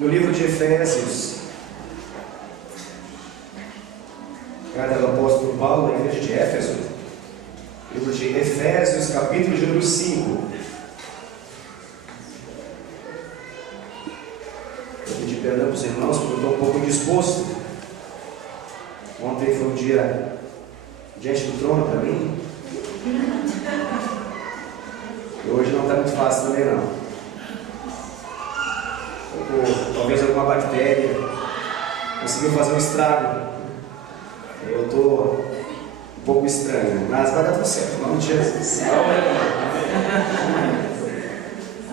no livro de Efésios, carta do apóstolo Paulo à igreja de Éfeso, livro de Efésios, capítulo de número 5. Eu pedi perdão para os irmãos porque eu estou um pouco indisposto. Ontem foi um dia diante do trono para mim. E hoje não está muito fácil também não. Talvez alguma bactéria conseguiu fazer um estrago. Eu estou um pouco estranho, mas vai dar tudo certo, em nome de Jesus.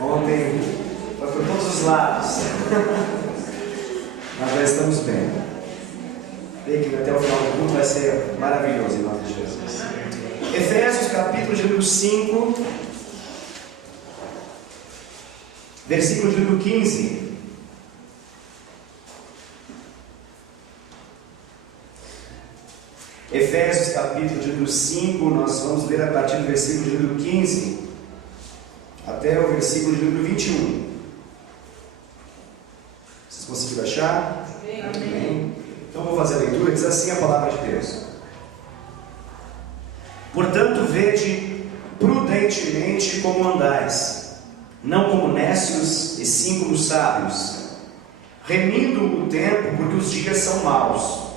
Ontem foi por todos os lados, mas já estamos bem. Creio que até o final do culto vai ser maravilhoso, em nome de Jesus. Efésios, capítulo de número 5, versículo de número 15. Efésios capítulo de número 5, nós vamos ler a partir do versículo de número 15 até o versículo de número 21. Vocês conseguiram achar? Amém. Então vou fazer a leitura, diz assim a palavra de Deus. Portanto, vede prudentemente como andais, não como nécios e sim como sábios, remindo o tempo, porque os dias são maus.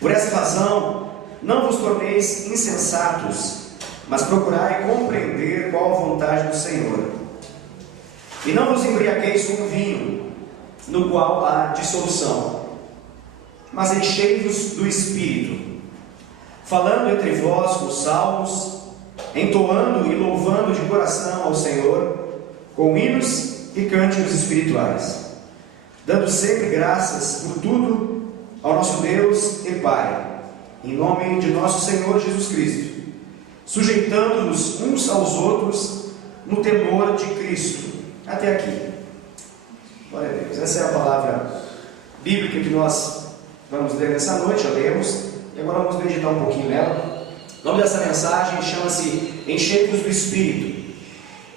Por essa razão, não vos torneis insensatos, mas procurai compreender qual a vontade do Senhor. E não vos embriagueis com vinho, no qual há dissolução, mas enchei-vos do Espírito, falando entre vós com salmos, entoando e louvando de coração ao Senhor, com hinos e cânticos espirituais, dando sempre graças por tudo ao nosso Deus e Pai, em nome de nosso Senhor Jesus Cristo, sujeitando-nos uns aos outros no temor de Cristo. Até aqui. Glória a Deus. Essa é a palavra bíblica que nós vamos ler nessa noite, já lemos, e agora vamos meditar um pouquinho nela. O nome dessa mensagem chama-se Enchei-vos do Espírito.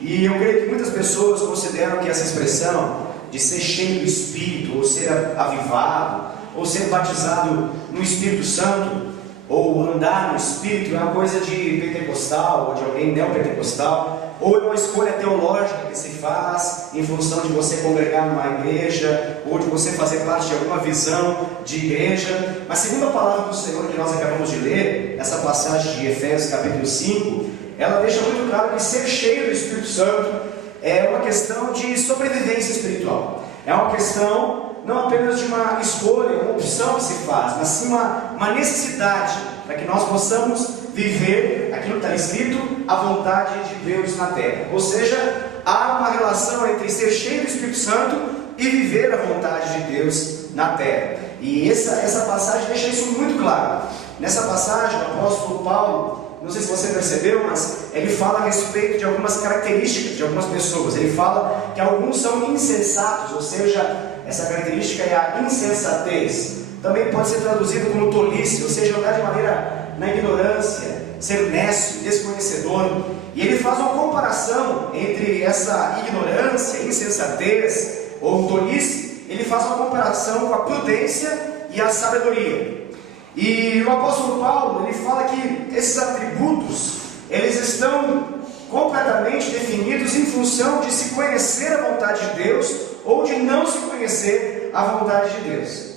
E eu creio que muitas pessoas consideram que essa expressão de ser cheio do Espírito, ou ser avivado, ou ser batizado no Espírito Santo, ou andar no Espírito, é uma coisa de pentecostal, ou de alguém neopentecostal, ou é uma escolha teológica que se faz em função de você congregar numa igreja, ou de você fazer parte de alguma visão de igreja. Mas segundo a palavra do Senhor que nós acabamos de ler, essa passagem de Efésios capítulo 5, ela deixa muito claro que ser cheio do Espírito Santo é uma questão de sobrevivência espiritual, é uma questão não apenas de uma escolha, uma opção que se faz, mas sim uma necessidade para que nós possamos viver aquilo que está escrito, a vontade de Deus na terra. Ou seja, há uma relação entre ser cheio do Espírito Santo e viver a vontade de Deus na terra. E essa passagem deixa isso muito claro. Nessa passagem, o apóstolo Paulo, não sei se você percebeu, mas ele fala a respeito de algumas características de algumas pessoas. Ele fala que alguns são insensatos, ou seja, essa característica é a insensatez. Também pode ser traduzido como tolice, ou seja, andar de maneira na ignorância, ser nécio, desconhecedor. E ele faz uma comparação entre essa ignorância, insensatez ou tolice. Ele faz uma comparação com a prudência e a sabedoria. E o apóstolo Paulo, ele fala que esses atributos, eles estão completamente definidos em função de se conhecer a vontade de Deus ou de não se conhecer a vontade de Deus.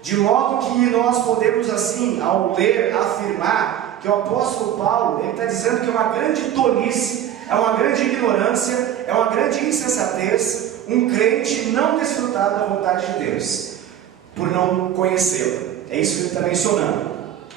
De modo que nós podemos assim, ao ler, afirmar que o apóstolo Paulo, ele está dizendo que é uma grande tolice, é uma grande ignorância, é uma grande insensatez, um crente não desfrutar da vontade de Deus, por não conhecê-la. É isso que ele está mencionando.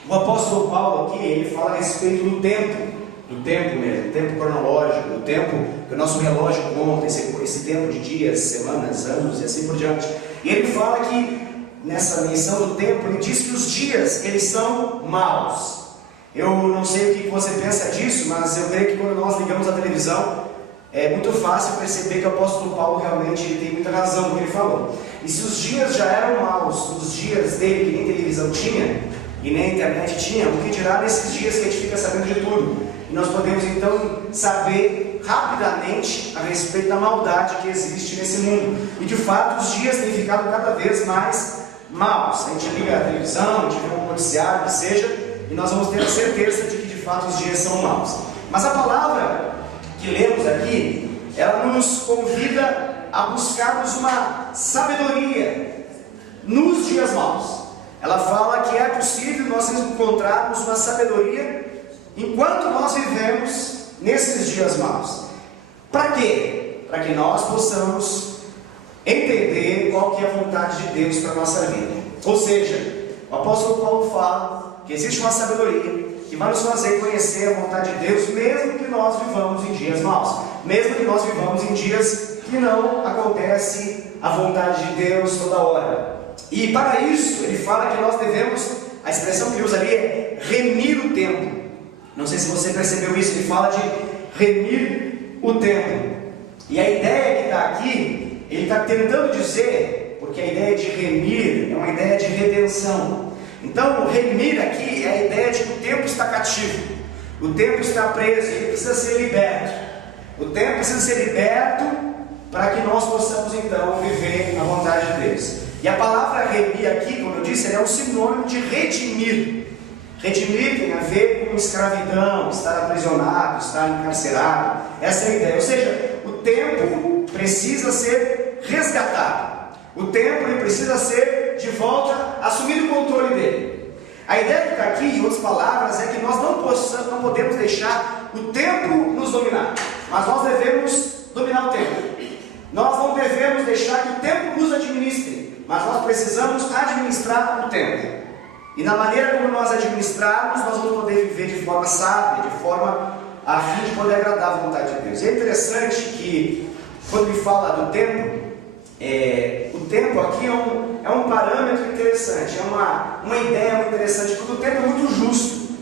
O apóstolo Paulo aqui, ele fala a respeito do tempo mesmo, do tempo cronológico, do tempo que o nosso relógio conta, esse tempo de dias, semanas, anos e assim por diante. E ele fala que nessa menção do tempo, ele diz que os dias, eles são maus. Eu não sei o que você pensa disso, mas eu creio que quando nós ligamos a televisão, é muito fácil perceber que o apóstolo Paulo realmente tem muita razão no que ele falou. E se os dias já eram maus, os dias dele que nem televisão tinha, e nem internet tinha, o que dirá nesses dias que a gente fica sabendo de tudo? e nós podemos então saber rapidamente a respeito da maldade que existe nesse mundo. E de fato os dias têm ficado cada vez mais maus. A gente liga a televisão, a gente vê um noticiário, que seja, e nós vamos ter a certeza de que de fato os dias são maus. Mas a palavra que lemos aqui, ela nos convida a buscarmos uma sabedoria nos dias maus. Ela fala que é possível nós encontrarmos uma sabedoria enquanto nós vivemos nesses dias maus. Para quê? Para que nós possamos entender qual que é a vontade de Deus para a nossa vida. Ou seja, o apóstolo Paulo fala que existe uma sabedoria que vai nos fazer conhecer a vontade de Deus, mesmo que nós vivamos em dias maus, mesmo que nós vivamos em dias que não acontece a vontade de Deus toda hora. E para isso, ele fala que nós devemos, a expressão que ele usa ali é remir o tempo. Não sei se você percebeu isso, ele fala de remir o tempo. E a ideia que está aqui, ele está tentando dizer, porque a ideia de remir é uma ideia de redenção. Então, o remir aqui é a ideia de que o tempo está cativo, o tempo está preso, ele precisa ser liberto. O tempo precisa ser liberto para que nós possamos então viver a vontade de Deus. E a palavra remir aqui, como eu disse, é um sinônimo de redimir. Redimir tem a ver com escravidão, estar aprisionado, estar encarcerado. Essa é a ideia. Ou seja, o tempo precisa ser resgatado. O tempo ele precisa ser de volta, assumindo o controle dele. A ideia que está aqui, em outras palavras, é que nós não podemos deixar o tempo nos dominar, mas nós devemos dominar o tempo. Nós não devemos deixar que o tempo nos administre, mas nós precisamos administrar o tempo. E na maneira como nós administrarmos, nós vamos poder viver de forma sábia, de forma a fim de poder agradar a vontade de Deus. E é interessante que, quando ele fala do tempo, o tempo aqui é um parâmetro interessante, é uma ideia muito interessante, porque o tempo é muito justo.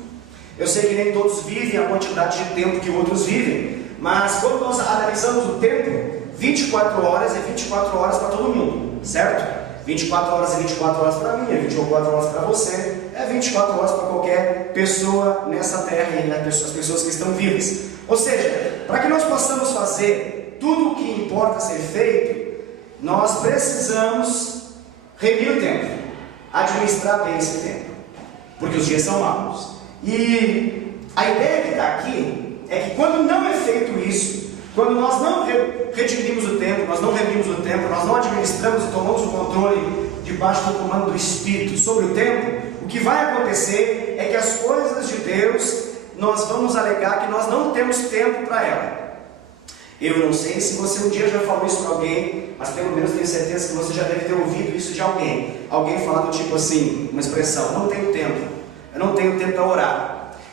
Eu sei que nem todos vivem a quantidade de tempo que outros vivem, mas quando nós analisamos o tempo, 24 horas é 24 horas para todo mundo, certo? 24 horas é 24 horas para mim, é 24 horas para você, é 24 horas para qualquer pessoa nessa terra, e as pessoas que estão vivas. Ou seja, para que nós possamos fazer tudo o que importa ser feito, nós precisamos remir o tempo, administrar bem esse tempo, porque os dias são maus. E a ideia que está aqui é que quando não é feito isso, quando nós não redimimos o tempo, nós não remimos o tempo, nós não administramos e tomamos o controle debaixo do comando do Espírito sobre o tempo, o que vai acontecer é que as coisas de Deus, nós vamos alegar que nós não temos tempo para ela. Eu não sei se você um dia já falou isso para alguém, mas pelo menos tenho certeza que você já deve ter ouvido isso de alguém. Alguém falando tipo assim, uma expressão: não tenho tempo, eu não tenho tempo para orar.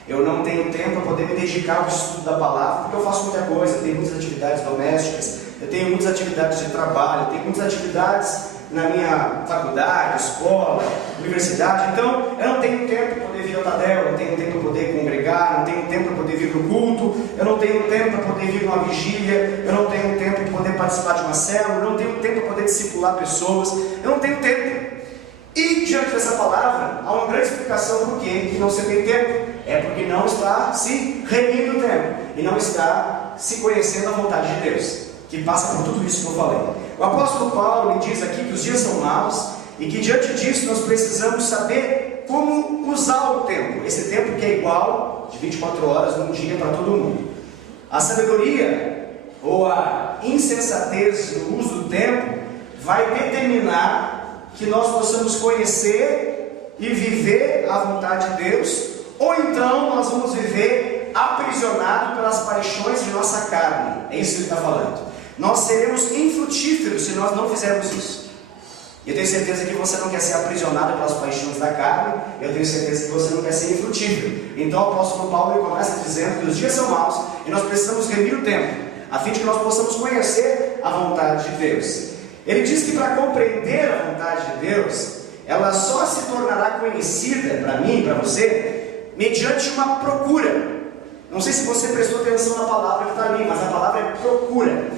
Eu não tenho tempo para poder me dedicar ao estudo da palavra, porque eu faço muita coisa, eu tenho muitas atividades domésticas, eu tenho muitas atividades de trabalho, eu tenho muitas atividades na minha faculdade, escola, universidade, então eu não tenho tempo para poder vir ao Tadel, eu não tenho tempo para poder congregar, não tenho tempo para poder vir para o culto, eu não tenho tempo para poder vir numa vigília, eu não tenho tempo para poder participar de uma célula, eu não tenho tempo para poder discipular pessoas, eu não tenho tempo. E diante dessa palavra, há uma grande explicação por que não se tem tempo. É porque não está se remindo o tempo e não está se conhecendo a vontade de Deus, que passa por tudo isso que eu falei. O apóstolo Paulo diz aqui que os dias são maus e que diante disso nós precisamos saber como usar o tempo, esse tempo que é igual de 24 horas num dia para todo mundo. A sabedoria ou a insensatez no uso do tempo vai determinar que nós possamos conhecer e viver a vontade de Deus, ou então nós vamos viver aprisionados pelas paixões de nossa carne. É isso que ele está falando. Nós seremos infrutíferos se nós não fizermos isso. Eu tenho certeza que você não quer ser aprisionado pelas paixões da carne. Eu tenho certeza que você não quer ser infrutífero. Então o apóstolo Paulo ele começa dizendo que os dias são maus e nós precisamos remir o tempo, a fim de que nós possamos conhecer a vontade de Deus. Ele diz que para compreender a vontade de Deus, ela só se tornará conhecida para mim e para você mediante uma procura. Não sei se você prestou atenção na palavra que está ali, mas a palavra é procura.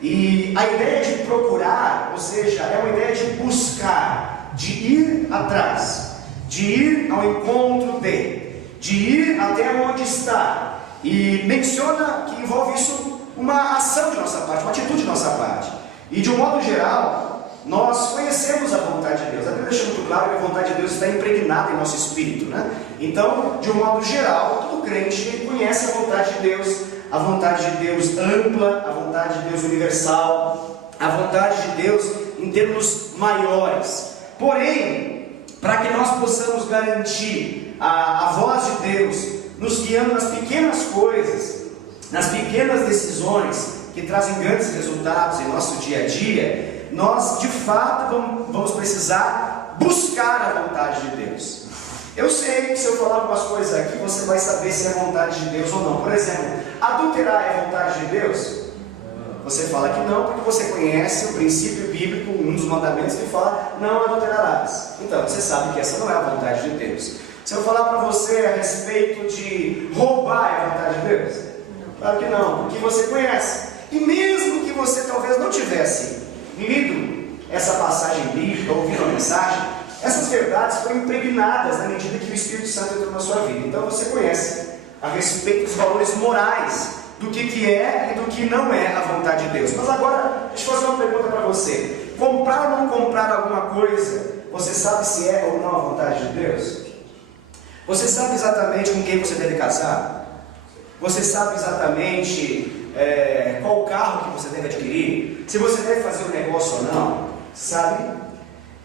E a ideia de procurar, ou seja, é uma ideia de buscar, de ir atrás, de ir ao encontro de ir até onde está. e menciona que envolve isso uma ação de nossa parte, uma atitude de nossa parte. E de um modo geral, nós conhecemos a vontade de Deus. A Bíblia deixa muito claro que a vontade de Deus está impregnada em nosso espírito, né? Então, de um modo geral, todo crente conhece a vontade de Deus ampla, a vontade de Deus universal, a vontade de Deus em termos maiores. Porém, para que nós possamos garantir a voz de Deus nos guiando nas pequenas coisas, nas pequenas decisões que trazem grandes resultados em nosso dia a dia, nós de fato vamos precisar buscar a vontade de Deus. Eu sei que se eu falar algumas coisas aqui, você vai saber se é vontade de Deus ou não. Por exemplo, adulterar é vontade de Deus? Você fala que não, porque você conhece o princípio bíblico, um dos mandamentos que fala, não adulterarás. Então, você sabe que essa não é a vontade de Deus. Se eu falar para você a respeito de roubar, é a vontade de Deus? Claro que não, porque você conhece. E mesmo que você talvez não tivesse lido essa passagem bíblica, ouvido a mensagem, essas verdades foram impregnadas na medida que o Espírito Santo entrou na sua vida. Então você conhece a respeito dos valores morais, do que é e do que não é a vontade de Deus. Mas agora, deixa eu fazer uma pergunta para você. Comprar ou não comprar alguma coisa, você sabe se é ou não a vontade de Deus? Você sabe exatamente com quem você deve casar? Você sabe exatamente qual carro que você deve adquirir? Se você deve fazer um negócio ou não? Sabe?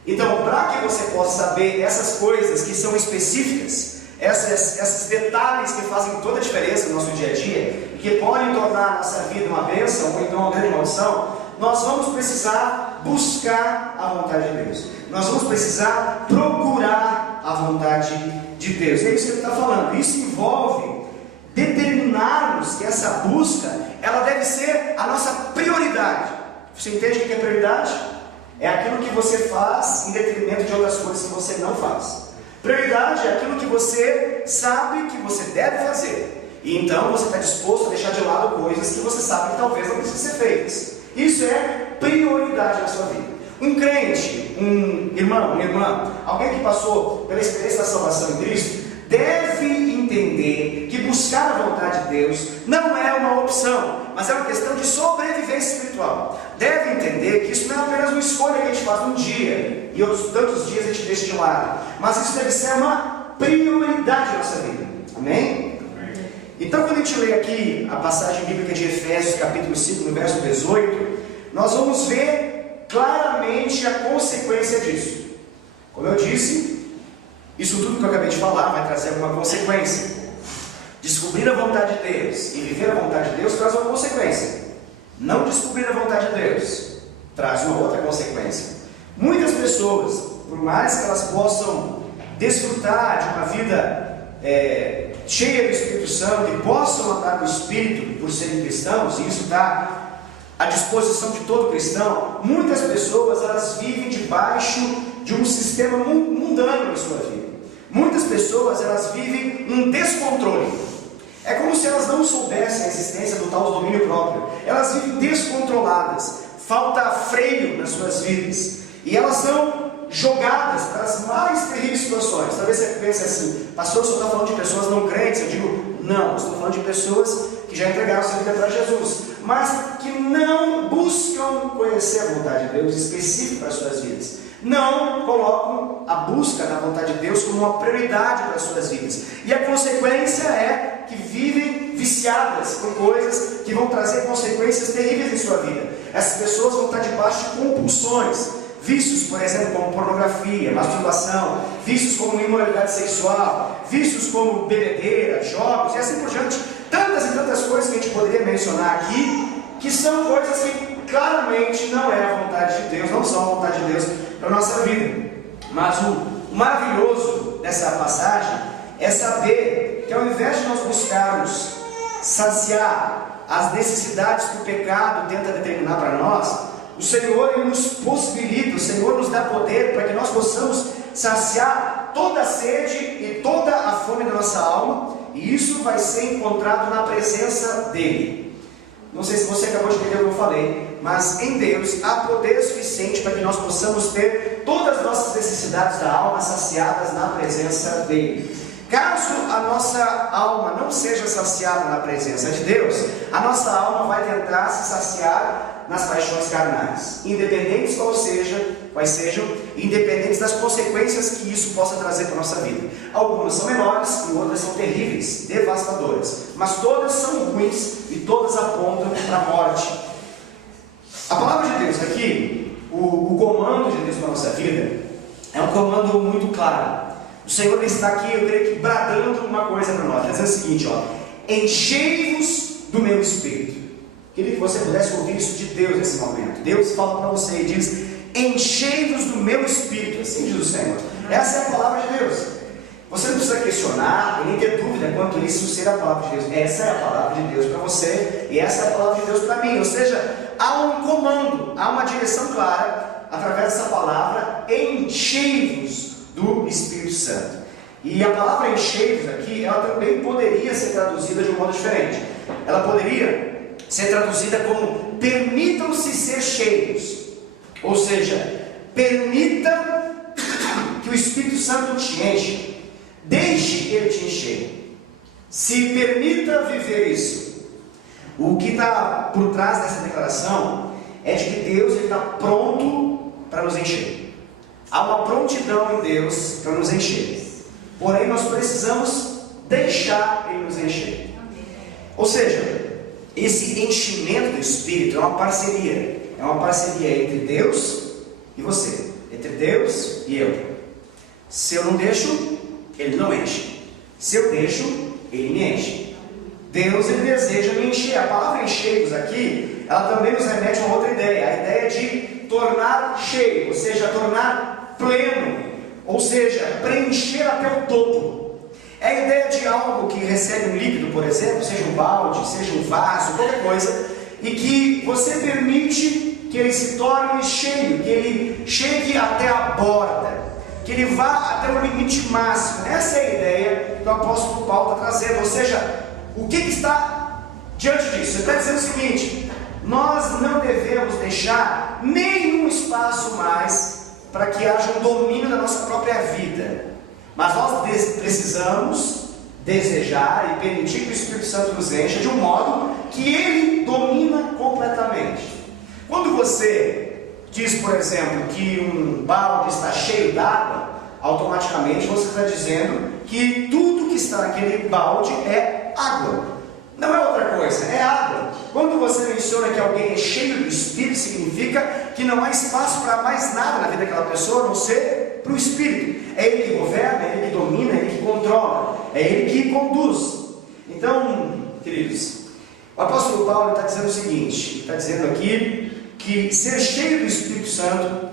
Então, para que você possa saber essas coisas que são específicas, esses detalhes que fazem toda a diferença no nosso dia a dia, que podem tornar a nossa vida uma bênção ou então uma grande maldição, nós vamos precisar buscar a vontade de Deus. Nós vamos precisar procurar a vontade de Deus. É isso que ele está falando. Isso envolve determinarmos que essa busca, ela deve ser a nossa prioridade. Você entende o que é prioridade? É aquilo que você faz em detrimento de outras coisas que você não faz. Prioridade é aquilo que você sabe que você deve fazer, e então você está disposto a deixar de lado coisas que você sabe que talvez não precisem ser feitas. Isso é prioridade na sua vida. Um crente, um irmão, uma irmã, alguém que passou pela experiência da salvação em Cristo, deve entender que buscar a vontade de Deus não é uma opção, mas é uma questão de sobrevivência espiritual. Deve entender que isso não é apenas uma escolha que a gente faz um dia e outros tantos dias a gente deixa de lado, mas isso deve ser uma prioridade na nossa vida. Amém? Então, quando a gente lê aqui a passagem bíblica de Efésios, capítulo 5, no verso 18, nós vamos ver claramente a consequência disso. Como eu disse, isso tudo que eu acabei de falar vai trazer alguma consequência. Descobrir a vontade de Deus e viver a vontade de Deus traz uma consequência. Não descobrir a vontade de Deus traz uma outra consequência. Muitas pessoas, por mais que elas possam desfrutar de uma vida cheia do Espírito Santo e possam andar no Espírito por serem cristãos, e isso está à disposição de todo cristão, muitas pessoas elas vivem debaixo de um sistema mundano na sua vida. Muitas pessoas elas vivem um descontrole. É como se elas não soubessem a existência do tal domínio próprio. Elas vivem descontroladas, falta freio nas suas vidas, e elas são jogadas para as mais terríveis situações. Talvez você pense assim: pastor, você está falando de pessoas não crentes? Eu digo, não, estou falando de pessoas que já entregaram sua vida para Jesus, mas que não buscam conhecer a vontade de Deus específica para as suas vidas. Não colocam a busca da vontade de Deus como uma prioridade para as suas vidas. E a consequência é que vivem viciadas por coisas que vão trazer consequências terríveis em sua vida. Essas pessoas vão estar debaixo de compulsões, vícios, por exemplo, como pornografia, masturbação, vícios como imoralidade sexual, vícios como bebedeira, jogos e assim por diante. Tantas e tantas coisas que a gente poderia mencionar aqui, que são coisas que claramente não é a vontade de Deus, não são a vontade de Deus para a nossa vida. Mas o maravilhoso dessa passagem é saber que ao invés de nós buscarmos saciar as necessidades que o pecado tenta determinar para nós, o Senhor Ele nos possibilita, o Senhor nos dá poder para que nós possamos saciar toda a sede e toda a fome da nossa alma, e isso vai ser encontrado na presença dEle. Não sei se você acabou de entender o que eu falei, mas em Deus há poder suficiente para que nós possamos ter todas as nossas necessidades da alma saciadas na presença dEle. Caso a nossa alma não seja saciada na presença de Deus, a nossa alma vai tentar se saciar nas paixões carnais, independentes quais sejam, independentes das consequências que isso possa trazer para a nossa vida. Algumas são menores e outras são terríveis, devastadoras, mas todas são ruins e todas apontam para a morte. A palavra de Deus aqui, o comando de Deus para a nossa vida, é um comando muito claro. O Senhor está aqui, eu creio que bradando uma coisa para nós, dizendo o seguinte, enchei-vos do meu Espírito. Queria que você pudesse ouvir isso de Deus nesse momento. Deus fala para você e diz, enchei-vos do meu Espírito, assim diz o Senhor. Essa é a palavra de Deus. Você não precisa questionar e nem ter dúvida quanto isso ser a palavra de Deus. Essa é a palavra de Deus para você e essa é a palavra de Deus para mim. Ou seja, há um comando, há uma direção clara através dessa palavra, enchei-vos do Espírito Santo. E a palavra enchei-vos aqui, ela também poderia ser traduzida de um modo diferente. Ela poderia ser traduzida como permitam-se ser cheios. Ou seja, permita que o Espírito Santo te enche. Deixe ele te encher. Se permita viver isso. O que está por trás dessa declaração é de que Deus está pronto para nos encher. Há uma prontidão em Deus para nos encher. Porém, nós precisamos deixar Ele nos encher. Ou seja, esse enchimento do Espírito é uma parceria. É uma parceria entre Deus e você. Entre Deus e eu. Se eu não deixo, Ele não enche. Se eu deixo, Ele me enche. Deus, Ele deseja me encher. A palavra encher-vos aqui, ela também nos remete a uma outra ideia. A ideia de tornar cheio, ou seja, tornar pleno, ou seja, preencher até o topo. É a ideia de algo que recebe um líquido, por exemplo, seja um balde, seja um vaso, qualquer coisa, e que você permite que ele se torne cheio, que ele chegue até a borda, que ele vá até o limite máximo. Essa é a ideia que o apóstolo Paulo está trazendo. Ou seja, o que está diante disso? Ele está dizendo o seguinte: nós não devemos deixar nenhum espaço mais para que haja um domínio da nossa própria vida, mas nós precisamos desejar e permitir que o Espírito Santo nos encha de um modo que Ele domina completamente. Quando você diz, por exemplo, que um balde está cheio d'água, automaticamente você está dizendo que tudo que está naquele balde é água. Não é outra coisa, é água. Quando você menciona que alguém é cheio do Espírito, significa que não há espaço para mais nada na vida daquela pessoa, a não ser para o Espírito. É Ele que governa, é Ele que domina, é Ele que controla, é Ele que conduz. Então, queridos, o apóstolo Paulo está dizendo o seguinte, está dizendo aqui que ser cheio do Espírito Santo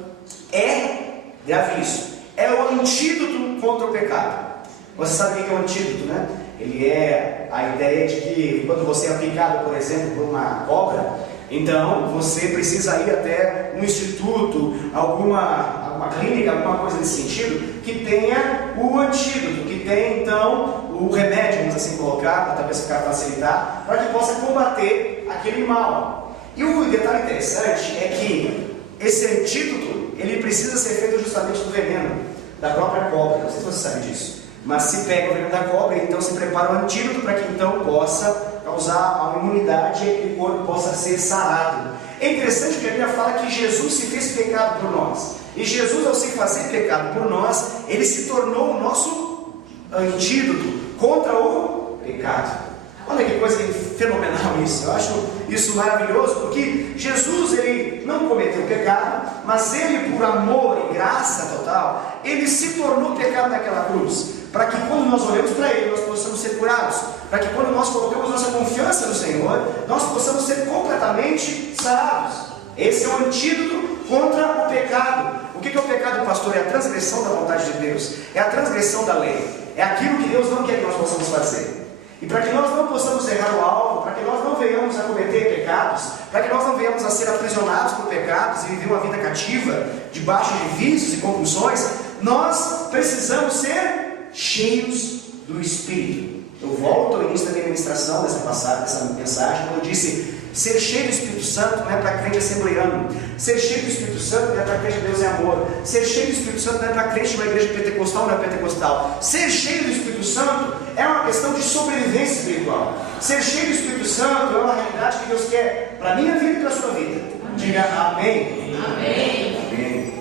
grave isso, é o antídoto contra o pecado. Você sabe o que é o antídoto, né? Ele é a ideia de que quando você é picado, por exemplo, por uma cobra, então você precisa ir até um instituto, alguma clínica, alguma coisa nesse sentido, que tenha o antídoto, que tenha então o remédio, vamos assim colocar, para talvez ficar facilitar, para que possa combater aquele mal. E o detalhe interessante é que esse antídoto, ele precisa ser feito justamente do veneno da própria cobra. Não sei se você sabe disso. Mas se pega o veneno da cobra, então se prepara o antídoto para que então possa causar uma imunidade e aquele corpo possa ser sarado. É interessante que a Bíblia fala que Jesus se fez pecado por nós. E Jesus, ao se fazer pecado por nós, Ele se tornou o nosso antídoto contra o pecado. Olha que coisa fenomenal isso. Eu acho isso maravilhoso, porque Jesus, Ele não cometeu pecado, mas Ele, por amor e graça total, Ele se tornou pecado naquela cruz, para que quando nós olhamos para Ele, nós possamos ser curados, para que quando nós colocamos nossa confiança no Senhor, nós possamos ser completamente sarados. Esse é o antídoto contra o pecado. O que é o pecado, pastor? É a transgressão da vontade de Deus, é a transgressão da lei, é aquilo que Deus não quer que nós possamos fazer. E para que nós não possamos errar o alvo, para que nós não venhamos a cometer pecados, para que nós não venhamos a ser aprisionados por pecados e viver uma vida cativa, debaixo de vícios e compulsões, nós precisamos ser cheios do Espírito. Eu volto ao início da minha ministração dessa passagem, dessa mensagem, quando eu disse Ser cheio do Espírito Santo não é para crente assembleano. Ser cheio do Espírito Santo não é para crente de Deus é amor. Ser cheio do Espírito Santo não é para crente de uma igreja pentecostal ou não é pentecostal. Ser cheio do Espírito Santo é uma questão de sobrevivência espiritual. Ser cheio do Espírito Santo é uma realidade que Deus quer para a minha vida e para a sua vida. Diga amém. Amém. Amém.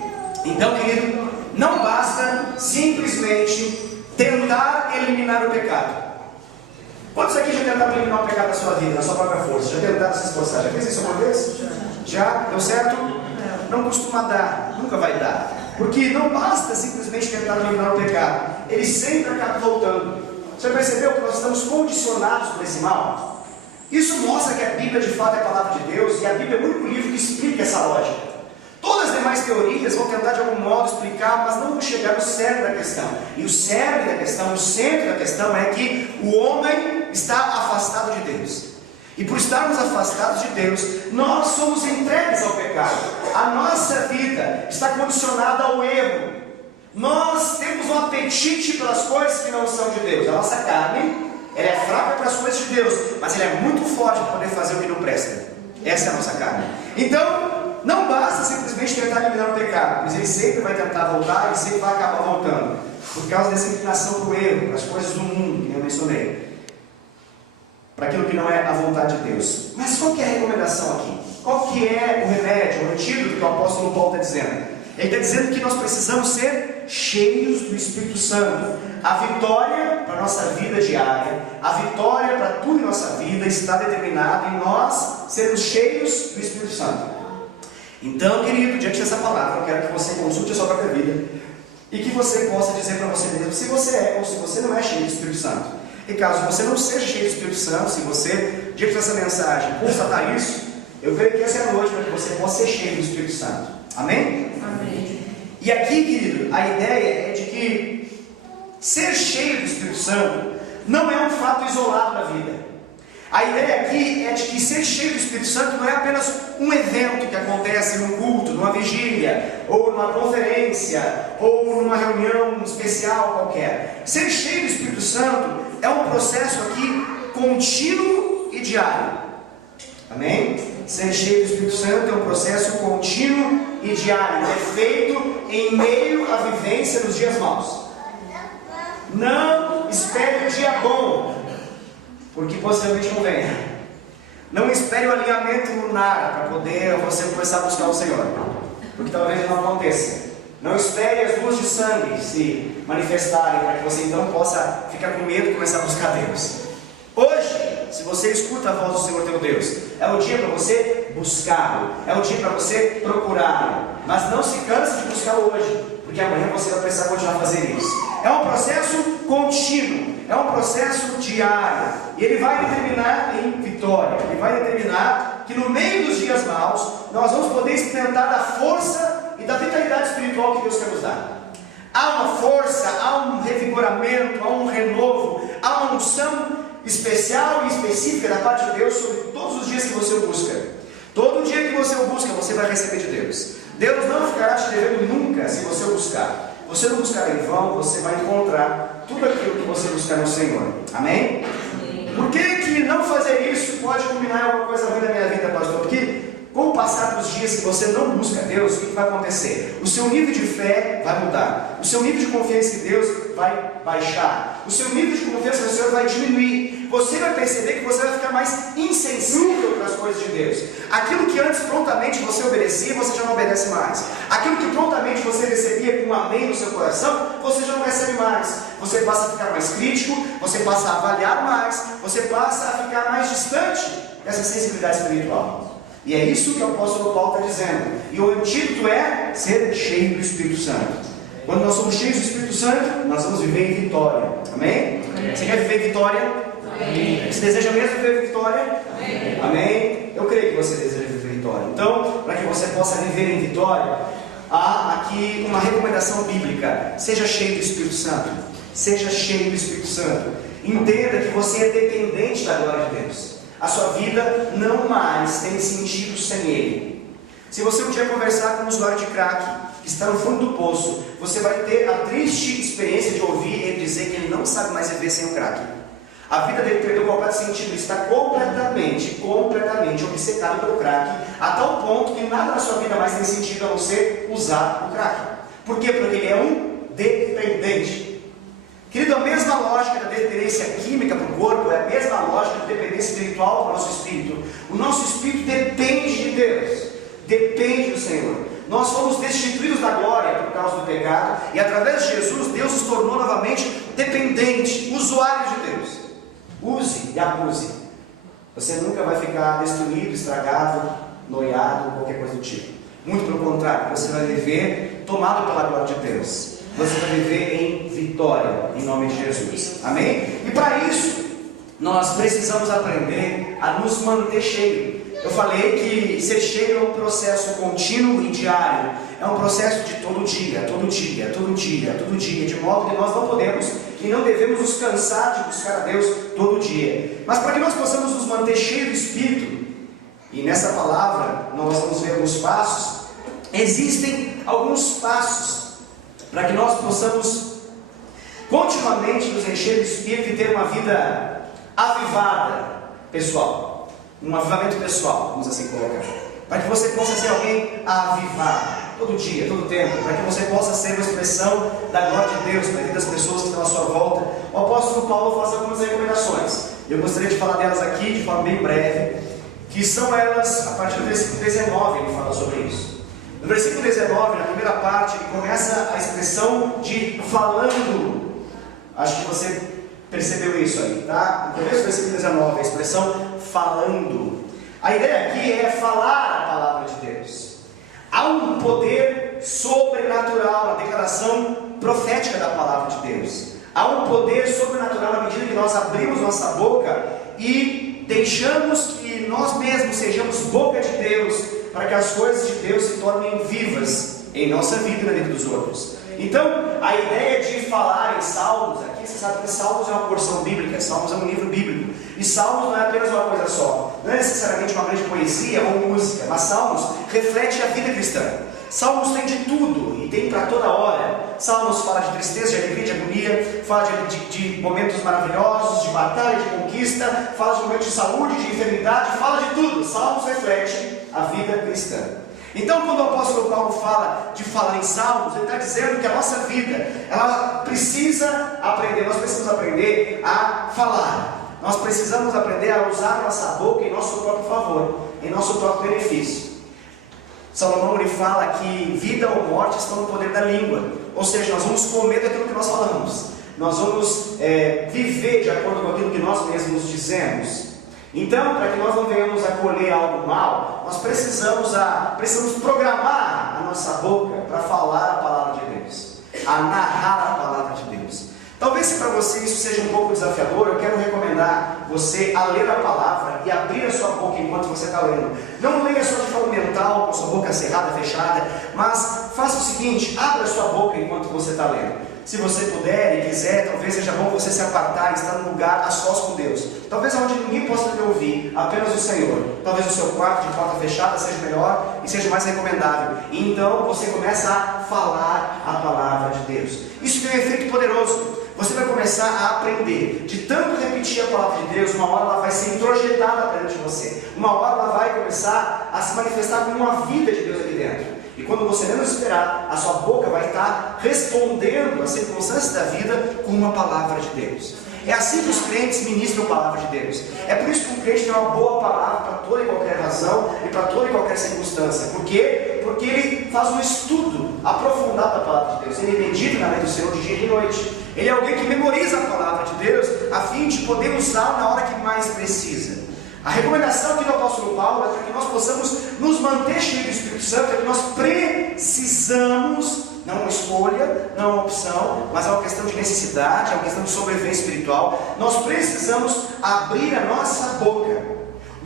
Então, querido, não basta simplesmente tentar eliminar o pecado. Quantos aqui já tentaram eliminar o pecado da sua vida, na sua própria força? Já tentaram se esforçar? Já fez isso uma vez? Já? Deu certo? Não costuma dar, nunca vai dar. Porque não basta simplesmente tentar eliminar o pecado, ele sempre acaba voltando. Você percebeu que nós estamos condicionados por esse mal? Isso mostra que a Bíblia de fato é a palavra de Deus, e a Bíblia é o único livro que explica essa lógica. Todas as demais teorias vão tentar de algum modo explicar, mas não vão chegar no cerne da questão. E o cerne da questão, o centro da questão é que o homem está afastado de Deus. E por estarmos afastados de Deus, nós somos entregues ao pecado. A nossa vida está condicionada ao erro. Nós temos um apetite pelas coisas que não são de Deus. A nossa carne, ela é fraca para as coisas de Deus, mas ela é muito forte para poder fazer o que não presta. Essa é a nossa carne. Então, não basta simplesmente tentar eliminar o pecado, mas ele sempre vai tentar voltar, ele sempre vai acabar voltando, por causa dessa inclinação para o erro, para as coisas do mundo, que eu mencionei, para aquilo que não é a vontade de Deus. Mas qual que é a recomendação aqui? Qual que é o remédio, o antídoto que o apóstolo Paulo está dizendo? Ele está dizendo que nós precisamos ser cheios do Espírito Santo. A vitória para a nossa vida diária, a vitória para tudo em nossa vida está determinada em nós sermos cheios do Espírito Santo. Então, querido, diante dessa palavra, eu quero que você consulte a sua própria vida e que você possa dizer para você mesmo se você é ou se você não é cheio do Espírito Santo. E caso você não seja cheio do Espírito Santo, se você, diante dessa mensagem, constatar isso, eu creio que essa é a noite para que você possa ser cheio do Espírito Santo. Amém? Amém. E aqui, querido, a ideia é de que ser cheio do Espírito Santo não é um fato isolado na vida. A ideia aqui é de que ser cheio do Espírito Santo não é apenas um evento que acontece num culto, numa vigília, ou numa conferência, ou numa reunião especial qualquer. Ser cheio do Espírito Santo é um processo aqui contínuo e diário. Amém? Ser cheio do Espírito Santo é um processo contínuo e diário, é feito em meio à vivência dos dias maus. Não espere o dia bom, porque possivelmente não venha. Não espere o alinhamento lunar para poder você começar a buscar o Senhor, porque talvez não aconteça. Não espere as luzes de sangue se manifestarem para que você então possa ficar com medo e começar a buscar Deus. Hoje, se você escuta a voz do Senhor teu Deus, é o dia para você buscá-lo, é o dia para você procurá-lo, mas não se canse de buscá-lo hoje, porque amanhã você vai precisar continuar a fazer isso. É um processo contínuo, é um processo diário, e ele vai determinar em vitória, ele vai determinar que no meio dos dias maus, nós vamos poder experimentar da força e da vitalidade espiritual que Deus quer nos dar. Há uma força, há um revigoramento, há um renovo, há uma unção especial e específica da parte de Deus sobre todos os dias que você o busca. Todo dia que você o busca, você vai receber de Deus. Deus não ficará te devendo nunca se você o buscar. Você não buscar em vão, você vai encontrar tudo aquilo que você buscar no Senhor. Amém? Por que não fazer isso pode culminar em alguma coisa ruim na minha vida, pastor? Porque com o passar dos dias que você não busca Deus, o que vai acontecer? O seu nível de fé vai mudar, o seu nível de confiança em Deus vai baixar, o seu nível de confiança no Senhor vai diminuir. Você vai perceber que você vai ficar mais insensível para as coisas de Deus. Aquilo que antes prontamente você obedecia, você já não obedece mais. Aquilo que prontamente você recebia com um amém no seu coração, você já não recebe mais. Você passa a ficar mais crítico, você passa a avaliar mais, você passa a ficar mais distante dessa sensibilidade espiritual. E é isso que o apóstolo Paulo está dizendo. E o antídoto é ser cheio do Espírito Santo. Quando nós somos cheios do Espírito Santo, nós vamos viver em vitória. Amém? Você quer viver em vitória? Amém. Você deseja mesmo viver em vitória? Amém. Amém? Eu creio que você deseja viver em vitória. Então, para que você possa viver em vitória, há aqui uma recomendação bíblica. Seja cheio do Espírito Santo. Seja cheio do Espírito Santo. Entenda que você é dependente da glória de Deus. A sua vida não mais tem sentido sem Ele. Se você um dia conversar com um usuário de crack que está no fundo do poço, você vai ter a triste experiência de ouvir ele dizer que ele não sabe mais viver sem o crack. A vida dele perdeu qualquer sentido, ele está completamente obcecado pelo crack, a tal ponto que nada na sua vida mais tem sentido a não ser usar o crack. Por quê? Porque ele é um dependente. Querido, a mesma lógica da dependência química para o corpo é a mesma lógica da dependência espiritual para o nosso espírito. O nosso espírito depende de Deus, depende do Senhor. Nós fomos destituídos da glória por causa do pecado, e através de Jesus, Deus nos tornou novamente dependente, usuário de Deus. Use e abuse. Você nunca vai ficar destruído, estragado, noiado, qualquer coisa do tipo. Muito pelo contrário, você vai viver tomado pela glória de Deus. Você vai viver em vitória, em nome de Jesus. Amém? E para isso, nós precisamos aprender a nos manter cheio. Eu falei que ser cheio é um processo contínuo e diário. É um processo de todo dia, de modo que nós não podemos e não devemos nos cansar de buscar a Deus todo dia. Mas para que nós possamos nos manter cheios do Espírito, e nessa palavra nós vamos ver alguns passos, existem alguns passos para que nós possamos continuamente nos encher do Espírito e ter uma vida avivada, pessoal. Um avivamento pessoal, vamos assim colocar. Para que você possa ser alguém avivado, todo dia, todo tempo. Para que você possa ser uma expressão da glória de Deus para a vida das pessoas que estão à sua volta. O apóstolo Paulo faz algumas recomendações. Eu gostaria de falar delas aqui de forma bem breve, que são elas, a partir do versículo 19, ele fala sobre isso. No versículo 19, na primeira parte, ele começa a expressão de falando. Acho que você percebeu isso aí, tá? No começo do versículo 19, a expressão falando. A ideia aqui é falar a palavra de Deus. Há um poder sobrenatural na declaração profética da palavra de Deus. Há um poder sobrenatural na medida que nós abrimos nossa boca e deixamos que nós mesmos sejamos boca de Deus, para que as coisas de Deus se tornem vivas em nossa vida e na vida dos outros. Então, a ideia de falar em Salmos, aqui você sabe que Salmos é uma porção bíblica, Salmos é um livro bíblico, e Salmos não é apenas uma coisa só, não é necessariamente uma grande poesia ou música, mas Salmos reflete a vida cristã. Salmos tem de tudo, e tem para toda hora. Salmos fala de tristeza, de alegria, de agonia, fala de momentos maravilhosos, de batalha, de conquista, fala de momentos de saúde, de enfermidade, fala de tudo. Salmos reflete a vida cristã. Então, quando o apóstolo Paulo fala de falar em Salmos, ele está dizendo que a nossa vida, ela precisa aprender, nós precisamos aprender a falar. Nós precisamos aprender a usar a nossa boca em nosso próprio favor, em nosso próprio benefício. Salomão ele fala que vida ou morte estão no poder da língua, ou seja, nós vamos comer daquilo que nós falamos, nós vamos viver de acordo com aquilo que nós mesmos dizemos. Então, para que nós não venhamos a colher algo mal, nós precisamos programar a nossa boca para falar a palavra de Deus, a narrar a palavra de Deus. Talvez se para você isso seja um pouco desafiador, eu quero recomendar você a ler a palavra e abrir a sua boca enquanto você está lendo. Não leia só de forma mental, com a sua boca cerrada, fechada, mas faça o seguinte, abra a sua boca enquanto você está lendo. Se você puder e quiser, talvez seja bom você se apartar e estar num lugar a sós com Deus. Talvez onde ninguém possa te ouvir, apenas o Senhor. Talvez o seu quarto de porta fechada seja melhor e seja mais recomendável. E então você começa a falar a palavra de Deus. Isso tem um efeito poderoso. Você vai começar a aprender. De tanto repetir a palavra de Deus, uma hora ela vai ser introjetada perante você. Uma hora ela vai começar a se manifestar como uma vida de Deus aqui dentro. E quando você menos esperar, a sua boca vai estar respondendo às circunstâncias da vida com uma palavra de Deus. É assim que os crentes ministram a palavra de Deus. É por isso que um crente tem uma boa palavra para toda e qualquer razão e para toda e qualquer circunstância. Por quê? Porque ele faz um estudo aprofundado da palavra de Deus. Ele medita na lei do Senhor de dia e de noite. Ele é alguém que memoriza a palavra de Deus a fim de poder usá-la na hora que mais precisa. A recomendação aqui do apóstolo Paulo é para que nós possamos nos manter cheios do Espírito Santo, é que nós precisamos, não uma escolha, não uma opção, mas é uma questão de necessidade, é uma questão de sobrevivência espiritual. Nós precisamos abrir a nossa boca.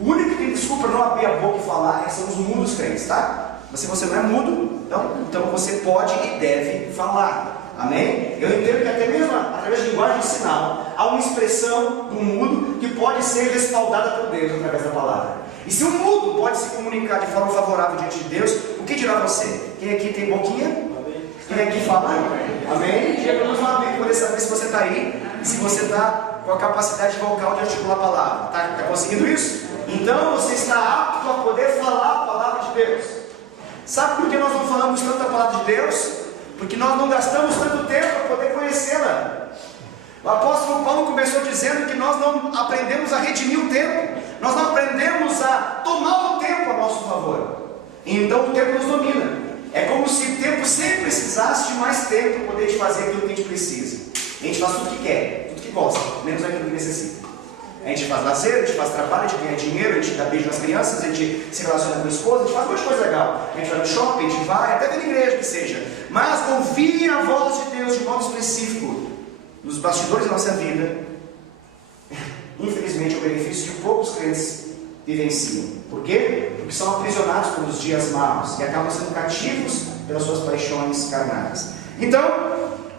O único que tem desculpa para não abrir a boca e falar são os mudos crentes, tá? Mas se você não é mudo, então você pode e deve falar. Amém? Eu entendo que até mesmo através de linguagem de sinal há uma expressão do mudo que pode ser respaldada por Deus através da palavra. E se o mudo pode se comunicar de forma favorável diante de Deus, o que dirá você? Quem aqui tem boquinha? Quem aqui fala? Amém? Chega nos uma para poder saber se você está aí, se você está com a capacidade vocal de articular a palavra. Está conseguindo isso? Então você está apto a poder falar a palavra de Deus. Sabe por que nós não falamos tanto a palavra de Deus? Porque nós não gastamos tanto tempo para poder conhecê-la. O apóstolo Paulo começou dizendo que nós não aprendemos a redimir o tempo, nós não aprendemos a tomar o tempo a nosso favor. Então o tempo nos domina. É como se o tempo sempre precisasse de mais tempo para poder fazer aquilo que a gente precisa. A gente faz tudo que quer, tudo que gosta, menos aquilo que necessita. A gente faz lazer, a gente faz trabalho, a gente ganha dinheiro, a gente dá beijo nas crianças, a gente se relaciona com a esposa, a gente faz um monte de coisa legal. A gente vai no shopping, a gente vai, até na igreja que seja. Mas ouvir a voz de Deus de modo específico nos bastidores da nossa vida, infelizmente é o benefício que poucos crentes vivenciam. Por quê? Porque são aprisionados pelos dias maus e acabam sendo cativos pelas suas paixões carnais. Então,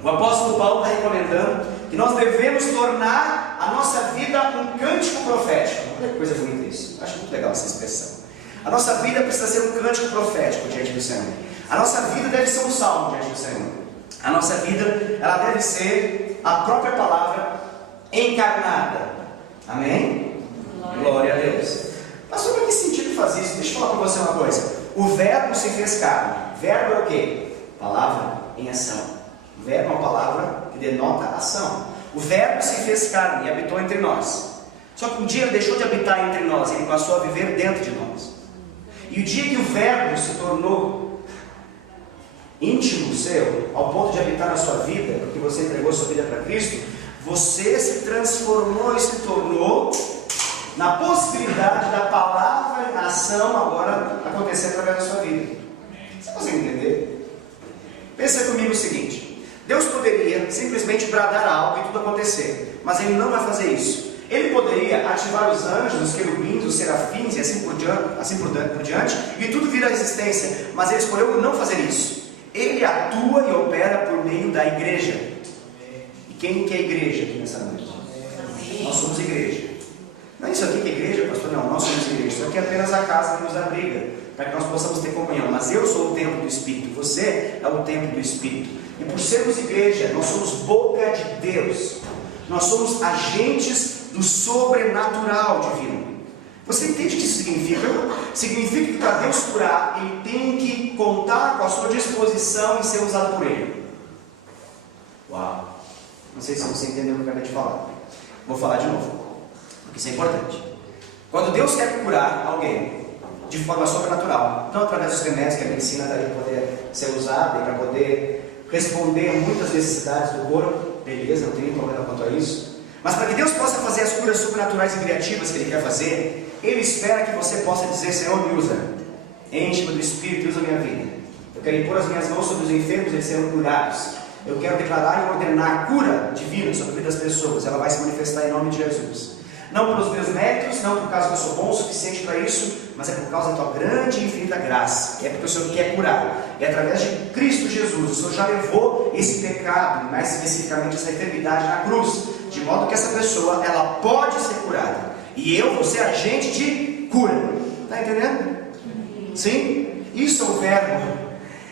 o apóstolo Paulo está recomendando que nós devemos tornar a nossa vida um cântico profético. Olha que coisa bonita isso. Acho muito legal essa expressão. A nossa vida precisa ser um cântico profético diante do Senhor. A nossa vida deve ser um salmo diante do Senhor. A nossa vida, ela deve ser a própria palavra encarnada. Amém? Glória a Deus. Pastor, mas que sentido faz isso? Deixa eu falar para você uma coisa. O verbo se fez carne. Verbo é o quê? Palavra em ação. O verbo é uma palavra que denota ação. O verbo se fez carne e habitou entre nós. Só que um dia ele deixou de habitar entre nós, ele passou a viver dentro de nós. E o dia que o verbo se tornou íntimo seu, ao ponto de habitar na sua vida, porque você entregou sua vida para Cristo, você se transformou e se tornou na possibilidade da palavra em ação agora acontecer através da sua vida. Você consegue entender? Pensa comigo o seguinte: Deus poderia simplesmente bradar algo e tudo acontecer, mas Ele não vai fazer isso. Ele poderia ativar os anjos, os querubins, os serafins e assim por diante, e tudo vir à existência, mas Ele escolheu não fazer isso. Ele atua e opera por meio da igreja. E quem que é a igreja aqui nessa noite? Nós somos igreja. Não é isso aqui que é igreja, pastor? Não, nós somos igreja. Isso aqui é apenas a casa que nos abriga, para que nós possamos ter comunhão. Mas eu sou o templo do Espírito, você é o templo do Espírito. E por sermos igreja, nós somos boca de Deus. Nós somos agentes do sobrenatural divino. Você entende o que isso significa? Significa que para Deus curar, Ele tem que contar com a sua disposição em ser usado por Ele. Uau! Não sei se você entendeu o que eu acabei de falar. Vou falar de novo, porque isso é importante. Quando Deus quer curar alguém de forma sobrenatural, não através dos remédios que a medicina está ali para poder ser usada e para poder responder a muitas necessidades do corpo, beleza, não tem problema quanto a isso. Mas para que Deus possa fazer as curas sobrenaturais e criativas que Ele quer fazer, Ele espera que você possa dizer: Senhor, me usa, enche-me do Espírito e usa a minha vida. Eu quero impor as minhas mãos sobre os enfermos e eles serão curados. Eu quero declarar e ordenar a cura divina sobre a vida das pessoas. Ela vai se manifestar em nome de Jesus. Não pelos meus méritos, não por causa que eu sou bom o suficiente para isso, mas é por causa da tua grande e infinita graça. É porque o Senhor quer curar. É através de Cristo Jesus. O Senhor já levou esse pecado, mais especificamente essa enfermidade na cruz, de modo que essa pessoa, ela pode ser curada. E eu vou ser agente de cura. Está entendendo? Sim? Isso é o verbo.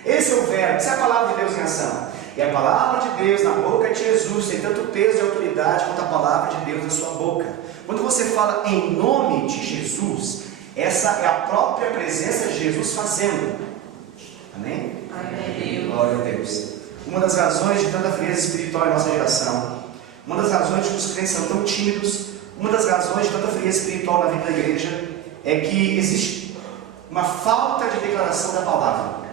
Esse é o verbo. Essa é a palavra de Deus em ação. E a palavra de Deus na boca de Jesus tem tanto peso e autoridade quanto a palavra de Deus na sua boca. Quando você fala em nome de Jesus, essa é a própria presença de Jesus fazendo. Amém? Amém. Glória a Deus. Uma das razões de tanta frieza espiritual em nossa geração, uma das razões de que os crentes são tão tímidos, uma das razões de tanta frieza espiritual na vida da igreja, é que existe uma falta de declaração da palavra.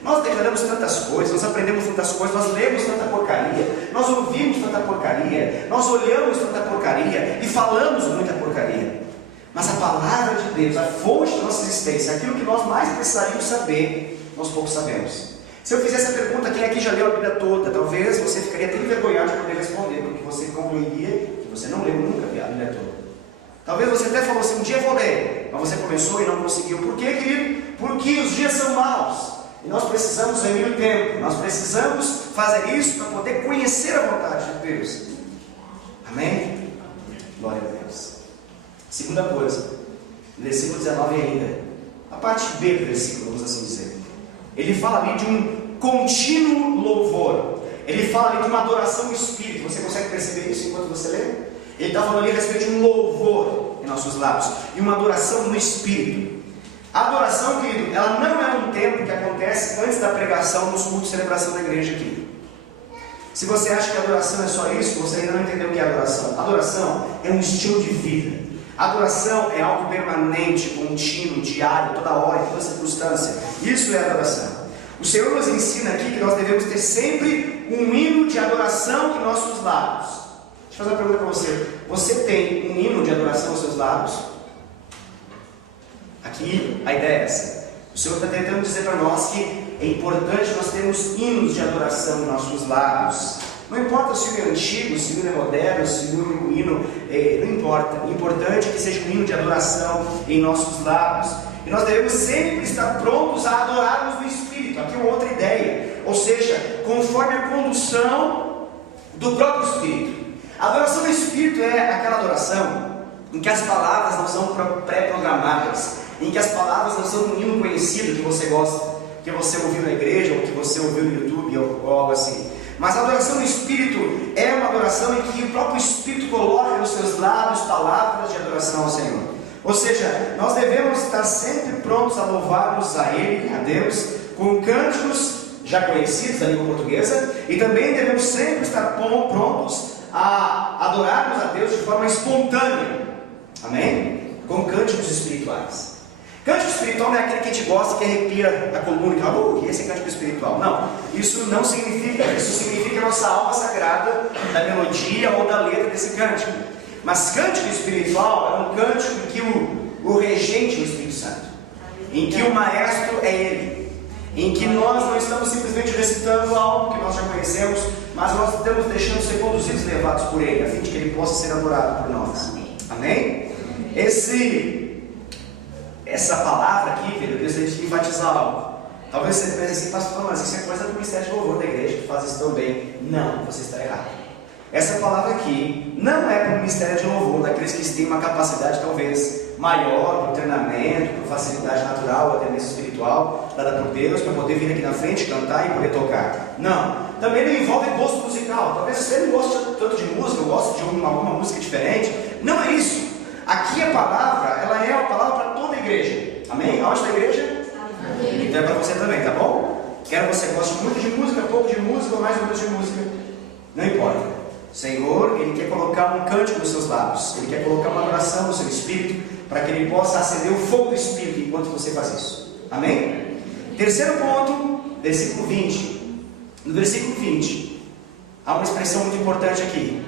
Nós declaramos tantas coisas, nós aprendemos tantas coisas, nós lemos tanta porcaria, nós ouvimos tanta porcaria, nós olhamos tanta porcaria e falamos muita porcaria. Mas a palavra de Deus, a fonte da nossa existência, aquilo que nós mais precisaríamos saber, nós pouco sabemos. Se eu fizesse a pergunta, quem aqui já leu a Bíblia toda, talvez você ficaria até envergonhado de poder responder, porque você concluiria que você não leu nunca a Bíblia toda. Talvez você até falou assim: um dia eu vou ler, mas você começou e não conseguiu. Por quê, querido? Porque os dias são maus. E nós precisamos remir o tempo. Nós precisamos fazer isso para poder conhecer a vontade de Deus. Amém? Glória a Deus. Segunda coisa, versículo 19 ainda, a parte B do versículo, vamos assim dizer. Ele fala ali de um contínuo louvor. Ele fala ali de uma adoração ao Espírito. Você consegue perceber isso enquanto você lê? Ele está falando ali a respeito de um louvor em nossos lábios e uma adoração no Espírito. A adoração, querido, ela não é um tempo que acontece antes da pregação nos cultos de celebração da igreja aqui. Se você acha que a adoração é só isso, você ainda não entendeu o que é adoração. Adoração é um estilo de vida. Adoração é algo permanente, contínuo, diário, toda hora, em toda circunstância. Isso é adoração. O Senhor nos ensina aqui que nós devemos ter sempre um hino de adoração em nossos lábios. Deixa eu fazer uma pergunta para você. Você tem um hino de adoração aos seus lábios? Aqui a ideia é essa. O Senhor está tentando dizer para nós que é importante nós termos hinos de adoração em nossos lábios. Não importa se o hino é antigo, se o hino é moderno, se o hino não importa. O importante é que seja um hino de adoração em nossos lábios. E nós devemos sempre estar prontos a adorarmos no Espírito. Aqui é uma outra ideia. Ou seja, conforme a condução do próprio Espírito. A adoração do Espírito é aquela adoração em que as palavras não são pré-programadas, em que as palavras não são um hino conhecido que você gosta, que você ouviu na igreja, ou que você ouviu no YouTube, ou algo assim. Mas a adoração do Espírito é uma adoração em que o próprio Espírito coloca nos seus lábios palavras de adoração ao Senhor. Ou seja, nós devemos estar sempre prontos a louvarmos a Ele, a Deus, com cânticos já conhecidos da língua portuguesa, e também devemos sempre estar prontos a adorarmos a Deus de forma espontânea. Amém? Com cânticos espirituais. Cântico espiritual não é aquele que a gente gosta, que arrepia a coluna e fala, esse é cântico espiritual. Não, isso não significa, isso significa a nossa alma sagrada da melodia ou da letra desse cântico. Mas cântico espiritual é um cântico em que o regente é o Espírito Santo, em que o maestro é Ele, em que nós não estamos simplesmente recitando algo que nós já conhecemos, mas nós estamos deixando ser conduzidos e levados por Ele, a fim de que Ele possa ser adorado por nós. Amém? Essa palavra aqui, querido, eu gostaria de enfatizar algo. Talvez você pense assim, pastor, mas isso é coisa do ministério de louvor da igreja, que faz isso tão bem. Não, você está errado. Essa palavra aqui não é para o ministério de louvor, daqueles que têm uma capacidade talvez maior para o treinamento, para facilidade natural, ou até mesmo espiritual, dada por Deus, para poder vir aqui na frente, cantar e poder tocar. Não. Também não envolve gosto musical. Talvez você não goste tanto de música, ou goste de alguma música diferente. Não é isso. Aqui a palavra, ela é uma palavra para toda a igreja. Amém? Aonde está a igreja? Amém. Então é para você também, tá bom? Quer você goste muito de música, pouco de música, ou mais ou menos de música. Não importa. O Senhor, Ele quer colocar um cântico nos seus lábios. Ele quer colocar uma adoração no seu espírito, para que Ele possa acender o fogo do espírito enquanto você faz isso. Amém? Terceiro ponto, versículo 20. No versículo 20, há uma expressão muito importante aqui,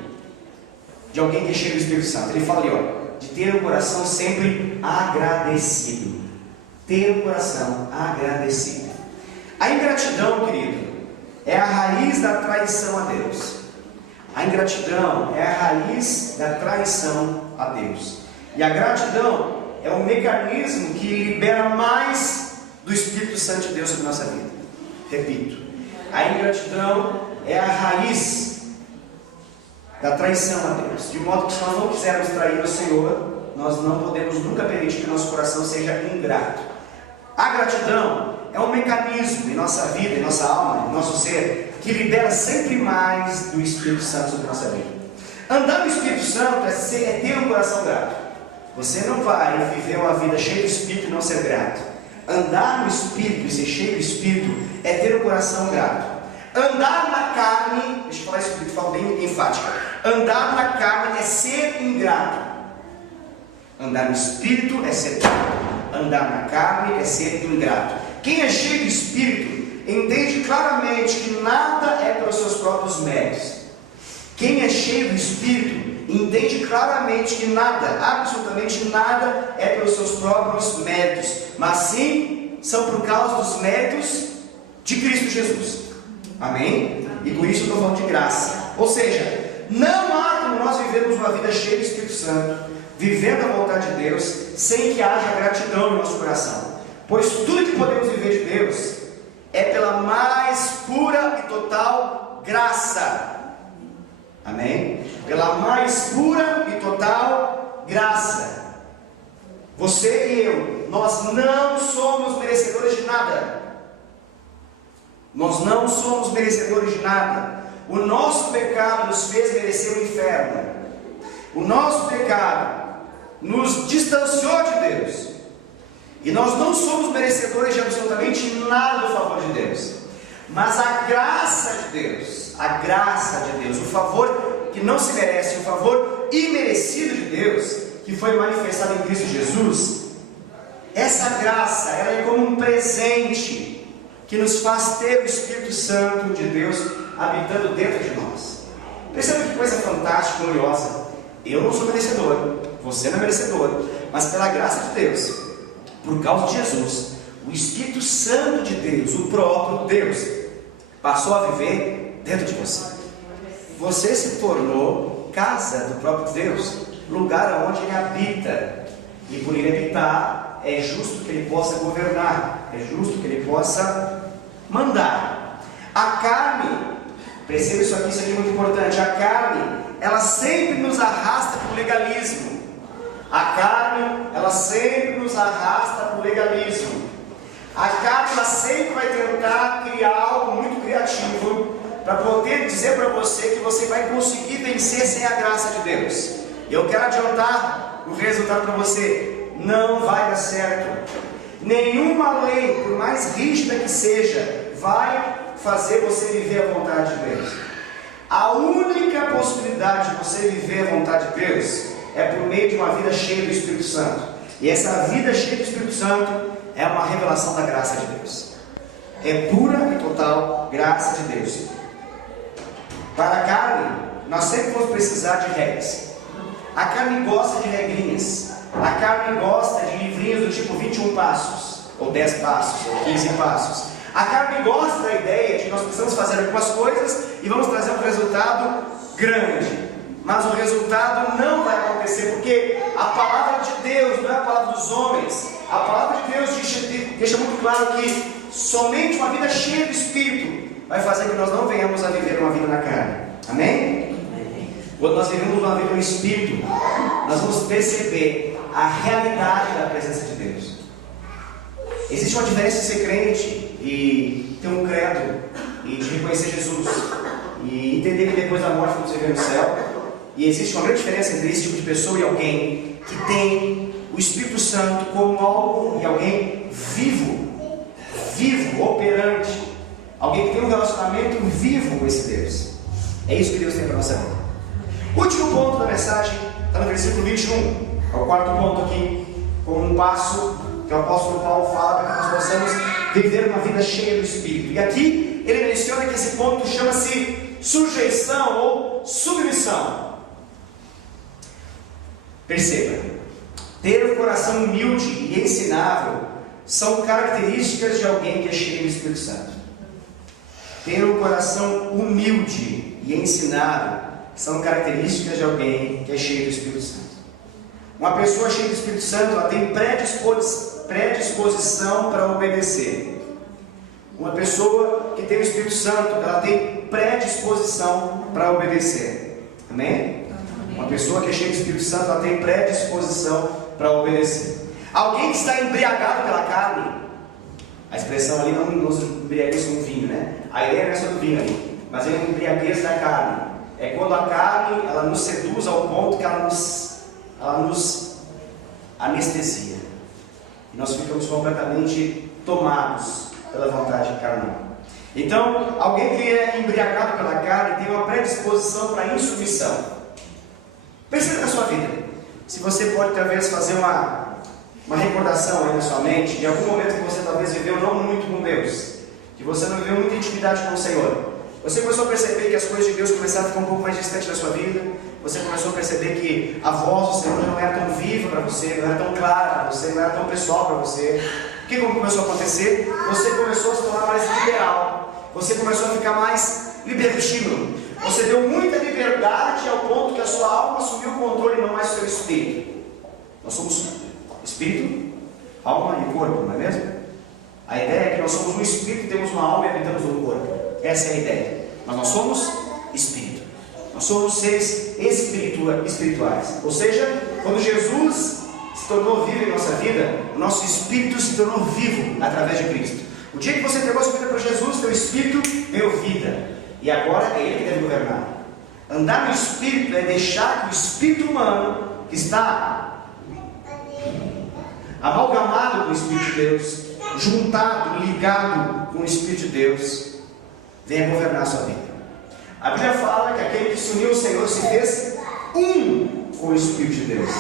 de alguém que é cheio do Espírito Santo. Ele fala ali, ó, de ter o coração sempre agradecido. Ter o coração agradecido. A ingratidão, querido, é a raiz da traição a Deus. A ingratidão é a raiz da traição a Deus. E a gratidão é o mecanismo que libera mais do Espírito Santo de Deus sobre a nossa vida. Repito, a ingratidão é a raiz da traição a Deus. De modo que se nós não quisermos trair o Senhor, nós não podemos nunca permitir que nosso coração seja ingrato. A gratidão é um mecanismo em nossa vida, em nossa alma, em nosso ser, que libera sempre mais do Espírito Santo sobre a nossa vida. Andar no Espírito Santo é ter um coração grato. Você não vai viver uma vida cheia do Espírito e não ser grato. Andar no Espírito e ser cheio do Espírito é ter um coração grato. Andar na carne, deixa eu falar isso de forma bem enfática. Andar na carne é ser ingrato. Andar no Espírito é ser grato. Andar na carne é ser ingrato. Quem é cheio do Espírito entende claramente que nada é pelos seus próprios méritos. Quem é cheio do Espírito entende claramente que nada, absolutamente nada, é pelos seus próprios méritos, mas sim são por causa dos méritos de Cristo Jesus. Amém? E por isso eu estou falando de graça. Ou seja, não há como nós vivermos uma vida cheia do Espírito Santo, vivendo a vontade de Deus, sem que haja gratidão no nosso coração. Pois tudo que podemos viver de Deus é pela mais pura e total graça. Amém? Pela mais pura e total graça. Você e eu, nós não somos merecedores de nada. Nós não somos merecedores de nada. O nosso pecado nos fez merecer o inferno. O nosso pecado nos distanciou de Deus. E nós não somos merecedores de absolutamente nada do favor de Deus. Mas a graça de Deus, o favor que não se merece, o favor imerecido de Deus, que foi manifestado em Cristo Jesus, essa graça, ela é como um presente que nos faz ter o Espírito Santo de Deus habitando dentro de nós. Perceba que coisa fantástica, gloriosa. Eu não sou merecedor, você não é merecedor, mas pela graça de Deus, por causa de Jesus, o Espírito Santo de Deus, o próprio Deus, passou a viver dentro de você. Você se tornou casa do próprio Deus, lugar onde Ele habita. E por Ele habitar, é justo que Ele possa governar, é justo que Ele possa mandar. A carne, perceba isso aqui é muito importante. A carne, ela sempre nos arrasta para o legalismo. A carne, ela sempre nos arrasta para o legalismo. A carne, ela sempre vai tentar criar algo muito criativo para poder dizer para você que você vai conseguir vencer sem a graça de Deus. Eu quero adiantar o resultado para você: não vai dar certo. Nenhuma lei, por mais rígida que seja, vai fazer você viver a vontade de Deus. A única possibilidade de você viver a vontade de Deus é por meio de uma vida cheia do Espírito Santo. E essa vida cheia do Espírito Santo é uma revelação da graça de Deus. É pura e total graça de Deus. Para a carne, nós sempre vamos precisar de regras. A carne gosta de regrinhas. A carne gosta de livrinhos do tipo 21 passos, ou 10 passos, ou 15 passos. A carne gosta da ideia de que nós precisamos fazer algumas coisas e vamos trazer um resultado grande. Mas o resultado não vai acontecer, porque a palavra de Deus não é a palavra dos homens. A palavra de Deus deixa muito claro que somente uma vida cheia do Espírito vai fazer que nós não venhamos a viver uma vida na carne. Amém? Quando nós vivemos uma vida no Espírito, nós vamos perceber a realidade da presença de Deus. Existe uma diferença de ser crente e ter um credo, e de reconhecer Jesus, e entender que depois da morte vamos viver no céu. E existe uma grande diferença entre esse tipo de pessoa e alguém que tem o Espírito Santo como algo, e alguém vivo, operante, alguém que tem um relacionamento vivo com esse Deus. É isso que Deus tem para a nossa vida. O último ponto da mensagem está no versículo 21, é o quarto ponto aqui, como um passo que o apóstolo Paulo fala para que nós possamos viver uma vida cheia do Espírito. E aqui ele menciona que esse ponto chama-se sujeição ou submissão. Perceba, ter um coração humilde e ensinável são características de alguém que é cheio do Espírito Santo. Ter um coração humilde e ensinável são características de alguém que é cheio do Espírito Santo. Uma pessoa cheia do Espírito Santo, ela tem predisposição para obedecer. Uma pessoa que tem o Espírito Santo, ela tem predisposição para obedecer. Amém? Uma pessoa que é cheia do Espírito Santo, ela tem predisposição para obedecer. Alguém que está embriagado pela carne, a expressão ali não nos embriaguez com vinho, né? A ideia não é só do vinho ali, mas é uma embriaguez da carne. É quando a carne, ela nos seduz ao ponto que ela nos anestesia. E nós ficamos completamente tomados pela vontade carnal. Então, alguém que é embriagado pela carne tem uma predisposição para a insubmissão. Perceba na sua vida, se você pode talvez fazer uma recordação aí na sua mente, de algum momento que você talvez viveu não muito com Deus, que você não viveu muita intimidade com o Senhor. Você começou a perceber que as coisas de Deus começaram a ficar um pouco mais distantes da sua vida. Você começou a perceber que a voz do Senhor não era tão viva para você, não era tão clara para você, não era tão pessoal para você. O que começou a acontecer? Você começou a se tornar mais liberal. Você começou a ficar mais libertino. Você deu muita liberdade ao ponto que a sua alma assumiu o controle e não mais o seu espírito. Nós somos espírito, alma e corpo, não é mesmo? A ideia é que nós somos um espírito, temos uma alma e habitamos um corpo. Essa é a ideia. Mas nós somos espírito. Nós somos seres espirituais. Ou seja, quando Jesus se tornou vivo em nossa vida, o nosso espírito se tornou vivo através de Cristo. O dia que você entregou a sua vida para Jesus, teu espírito deu vida. E agora é Ele que deve governar. Andar no Espírito é deixar que o Espírito humano, que está amalgamado com o Espírito de Deus, juntado, ligado com o Espírito de Deus, venha governar a sua vida. A Bíblia fala que aquele que se uniu ao Senhor se fez um com o Espírito de Deus.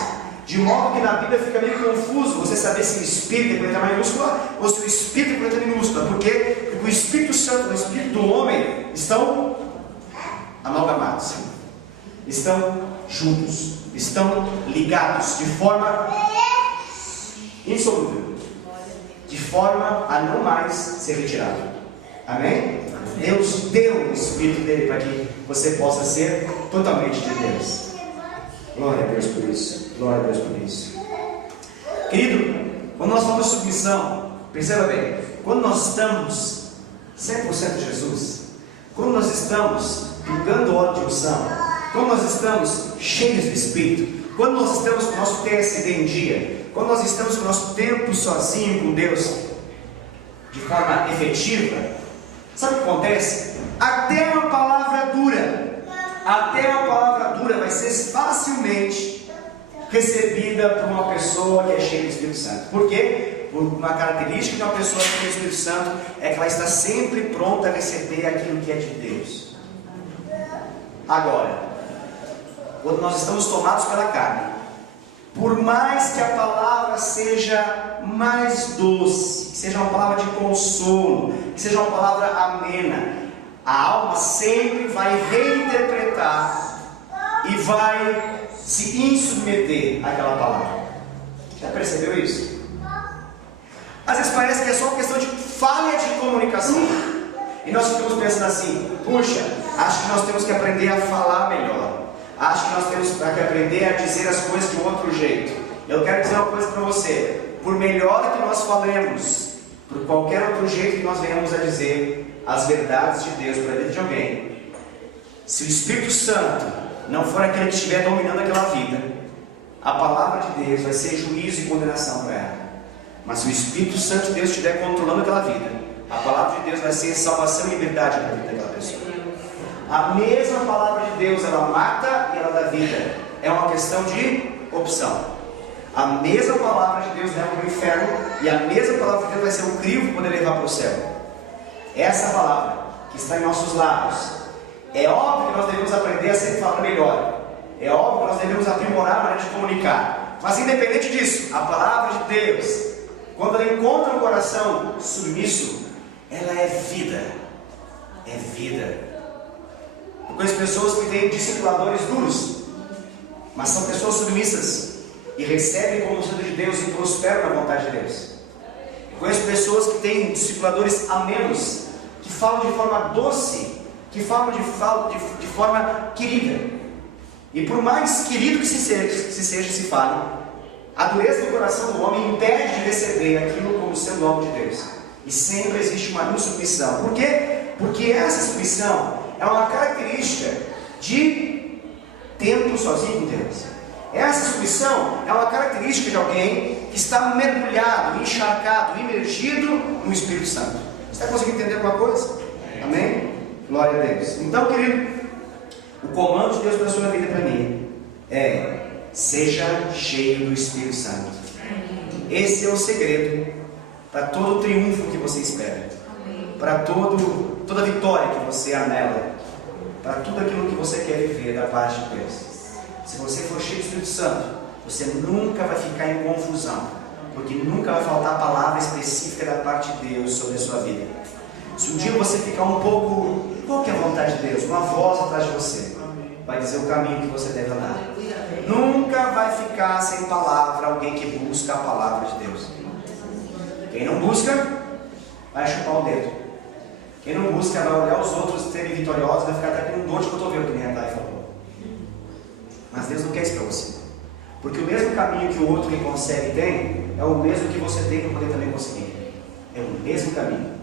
De modo que na Bíblia fica meio confuso você saber se o Espírito é com letra maiúscula ou se o Espírito é com letra minúscula. Por quê? Porque o Espírito Santo e o Espírito do homem estão amalgamados, estão juntos, estão ligados de forma insolúvel, de forma a não mais ser retirado. Amém? Deus deu o Espírito dele para que você possa ser totalmente de Deus. Glória a Deus por isso. Glória a Deus por isso. Querido, quando nós falamos de submissão, perceba bem, quando nós estamos 100% Jesus, quando nós estamos pegando óleo de unção, quando nós estamos cheios do Espírito, quando nós estamos com o nosso TSD em dia, quando nós estamos com o nosso tempo sozinho com Deus, de forma efetiva, sabe o que acontece? Até uma palavra dura vai ser facilmente recebida por uma pessoa que é cheia do Espírito Santo. Por quê? Por uma característica de uma pessoa cheia do Espírito Santo é que ela está sempre pronta a receber aquilo que é de Deus. Agora, quando nós estamos tomados pela carne, por mais que a palavra seja mais doce, que seja uma palavra de consolo, que seja uma palavra amena, a alma sempre vai reinterpretar e vai se insubmeter àquela palavra. Já percebeu isso? Às vezes parece que é só uma questão de falha de comunicação, e nós ficamos pensando assim: puxa, acho que nós temos que aprender a falar melhor, acho que nós temos que aprender a dizer as coisas de um outro jeito. Eu quero dizer uma coisa para você: por melhor que nós falemos, por qualquer outro jeito que nós venhamos a dizer as verdades de Deus para a vida de alguém, se o Espírito Santo não for aquele que estiver dominando aquela vida, a palavra de Deus vai ser juízo e condenação para ela. Mas se o Espírito Santo de Deus estiver controlando aquela vida, a palavra de Deus vai ser salvação e liberdade para a vida daquela pessoa. A mesma palavra de Deus, ela mata e ela dá vida. É uma questão de opção. A mesma palavra de Deus leva para o inferno, e a mesma palavra de Deus vai ser o crivo para poder levar para o céu. Essa palavra que está em nossos lábios, é óbvio que nós devemos aprender a sempre falar melhor. É óbvio que nós devemos aprimorar a maneira de comunicar. Mas independente disso, a palavra de Deus, quando ela encontra um coração submisso, ela é vida. É vida. Eu conheço pessoas que têm discipuladores duros, mas são pessoas submissas e recebem como sendo de Deus e prosperam na vontade de Deus. Eu conheço pessoas que têm discipuladores amenos, que falam de forma doce, que falam de forma querida. E por mais querido que se fale, a dureza do coração do homem impede de receber aquilo como sendo algo de Deus. E sempre existe uma insubmissão. Por quê? Porque essa submissão é uma característica de tempo sozinho com Deus. Essa submissão é uma característica de alguém que está mergulhado, encharcado, imergido no Espírito Santo. Você está conseguindo entender alguma coisa? Amém? Glória a Deus. Então, querido, o comando de Deus para a sua vida e para mim é: seja cheio do Espírito Santo. Esse é o segredo para todo o triunfo que você espera, para toda a vitória que você anela, para tudo aquilo que você quer viver da parte de Deus. Se você for cheio do Espírito Santo, você nunca vai ficar em confusão, porque nunca vai faltar palavra específica da parte de Deus sobre a sua vida. Se um dia você ficar um pouco, qual que é a vontade de Deus? Uma voz atrás de você vai dizer o caminho que você deve andar. Nunca vai ficar sem palavra alguém que busca a palavra de Deus. Quem não busca, vai chupar o dedo. Quem não busca, vai olhar os outros serem vitoriosos, vai ficar até com dor de cotovelo, que nem a Thay falou. Mas Deus não quer isso para você. Porque o mesmo caminho que o outro que consegue tem, é o mesmo que você tem para poder também conseguir. É o mesmo caminho.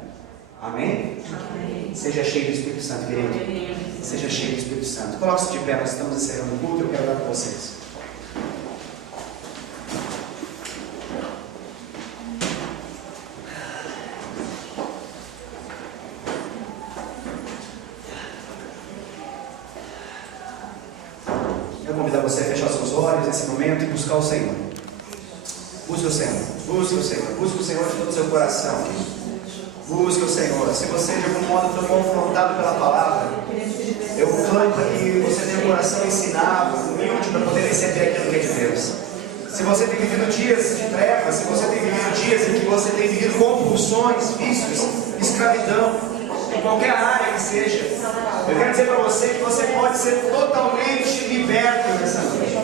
Amém? Amém. Seja cheio do Espírito Santo, querido. Amém. Seja cheio do Espírito Santo. Coloque-se de pé, nós estamos encerrando o culto. Eu quero dar com vocês. você fechar seus olhos nesse momento e buscar o Senhor. Busque o Senhor, busque o Senhor, busque o Senhor de todo o seu coração. Busque o Senhor. Se você de algum modo foi confrontado pela palavra, eu clamo para que você tenha um coração ensinável, humilde, para poder receber aquilo que é de Deus. Se você tem vivido dias de trevas, se você tem vivido dias em que você tem vivido compulsões, vícios, escravidão, em qualquer área que seja, eu quero dizer para você que você pode ser totalmente liberto nessa noite,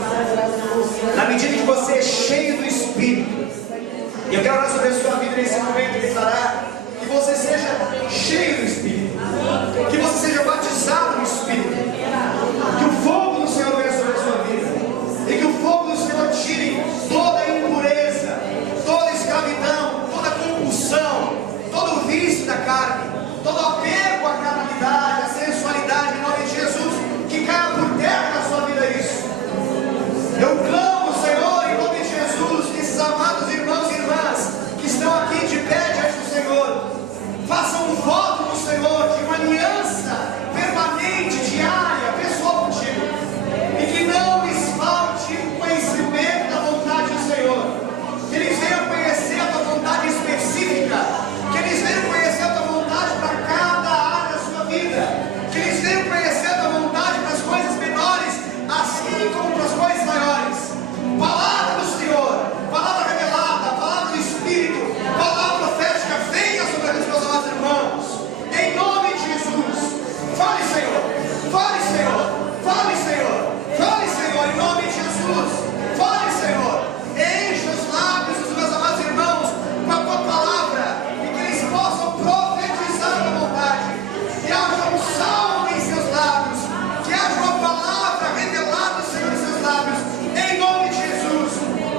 na medida que você é cheio do Espírito. E eu quero orar sobre a sua vida nesse momento e declarar que você seja cheio do Espírito, que você seja batizado no Espírito, que o fogo do Senhor venha sobre a sua vida, e que o fogo do Senhor tire toda a impureza, toda a escravidão, toda a compulsão, todo o vício da carne, todo o apego à carnalidade, à sensualidade, em nome de Jesus, que caia por terra na sua vida isso. Eu clamo, Senhor, em nome de Jesus, que esses amados irmãos e irmãs que estão aqui de pé diante do Senhor, façam um voto no Senhor de uma aliança permanente, diária, pessoal contigo, e que não lhes falte o conhecimento da vontade do Senhor, que eles venham conhecer a tua vontade específica, que eles venham conhecer a tua vontade para cada área da sua vida, que eles venham conhecer a tua vontade para as coisas menores, assim como para as coisas maiores. Palavra do Senhor, palavra revelada, palavra do Espírito, palavra profética, venha sobre os meus amados irmãos, em nome de Jesus. Fale, Senhor, fale, Senhor, fale, Senhor, fale, Senhor, em nome de Jesus. Fale, Senhor, enche os lábios dos meus amados irmãos com a tua palavra, e que eles possam profetizar a tua vontade, que haja um salmo em seus lábios, que haja uma palavra revelada, Senhor, em seus lábios, em nome de Jesus,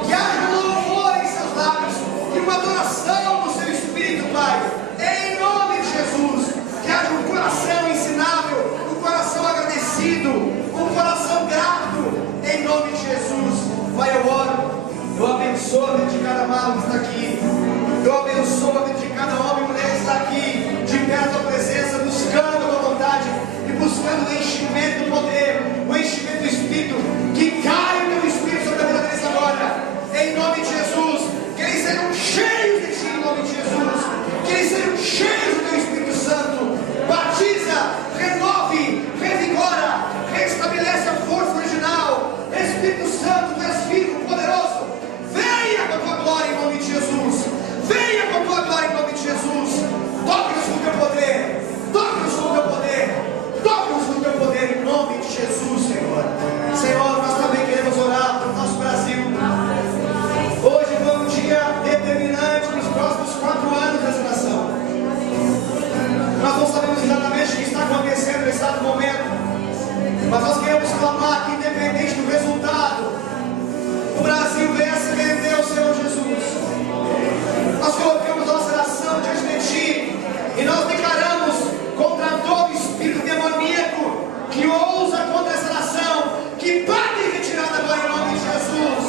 que haja um louvor em seus lábios, e uma adoração no seu Espírito, Pai, em nome de Jesus, que haja um coração ensinável, um coração agradecido, um coração grato, em nome de Jesus. Pai, eu oro, eu abençoo a vida de cada amado que está aqui, eu abençoo a vida de cada homem e mulher que está aqui, de perto da tua presença, buscando a tua vontade e buscando o enchimento do poder, o enchimento do Espírito, que caia o teu Espírito sobre a vida deles agora, em nome de Jesus, que eles sejam cheios de ti, em nome de Jesus, que eles sejam cheios do teu Espírito Santo. Batiza, renove, revigora, restabelece a força original. Espírito Santo, tu és vivo, poderoso, venha com a tua glória em nome de Jesus, venha com a tua glória em nome de Jesus. Toque-nos com o teu poder, toque-nos com o teu poder, toque-nos com o teu poder em nome de Jesus, Senhor. Senhor, nós também queremos orar para o nosso Brasil. Hoje foi um dia determinante nos próximos 4 anos dessa nação. Nós não sabemos exatamente o que está acontecendo nesse exato momento, mas nós queremos clamar que, independente do resultado, o Brasil venha se render ao Senhor Jesus. Nós colocamos nossa nação diante de ti e nós declaramos contra todo espírito demoníaco que ousa contra essa nação, que bate em retirada agora em nome de Jesus.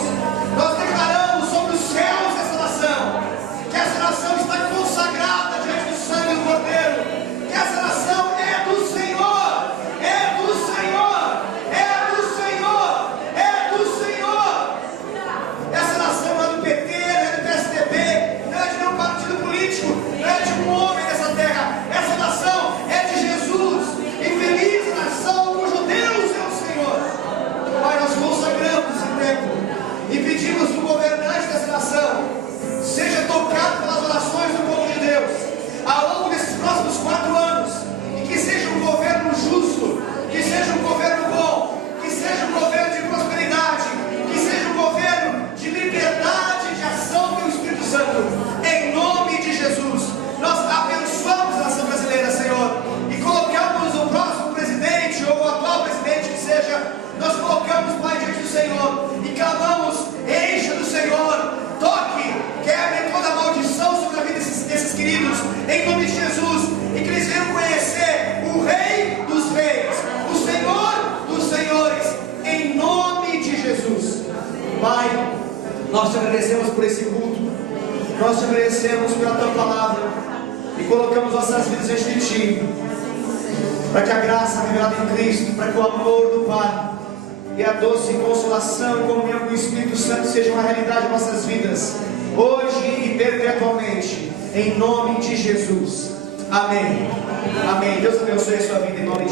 Nós declaramos sobre os céus dessa nação, que essa nação está consagrada diante do sangue do Cordeiro, que essa nação é do Senhor, é do Senhor, é do Senhor, é do Senhor. Essa nação não é do PT, não é do PSDB, não é de nenhum partido político, não é de um homem dessa terra. Essa nação é de Jesus, e feliz a nação cujo Deus é o Senhor. Pai, nós consagramos esse tempo e pedimos do governante dessa nação, seja tocado pelas orações do povo de Deus ao longo desses próximos 4 anos, e que seja um governo justo, que seja um governo bom, que seja um governo de prosperidade, que seja um governo de liberdade, de ação do Espírito Santo, em nome de Jesus. Nós abençoamos a nação brasileira, Senhor, e colocamos o próximo presidente, ou o atual presidente que seja, nós colocamos, Pai, diante do Senhor, e clamamos, encha do Senhor, toque, quebre toda a maldição sobre a vida desses queridos, em nome de Jesus, e que eles venham conhecer o Rei dos Reis, o Senhor dos Senhores, em nome de Jesus. Pai, nós te agradecemos por esse culto, nós te agradecemos pela tua palavra, e colocamos nossas vidas diante de ti, para que a graça revelada em Cristo, para que o amor do Pai e a doce consolação e comunhão com o Espírito Santo sejam uma realidade em nossas vidas, hoje e perpetuamente, em nome de Jesus. Amém. Amém. Deus abençoe a sua vida em nome de Jesus.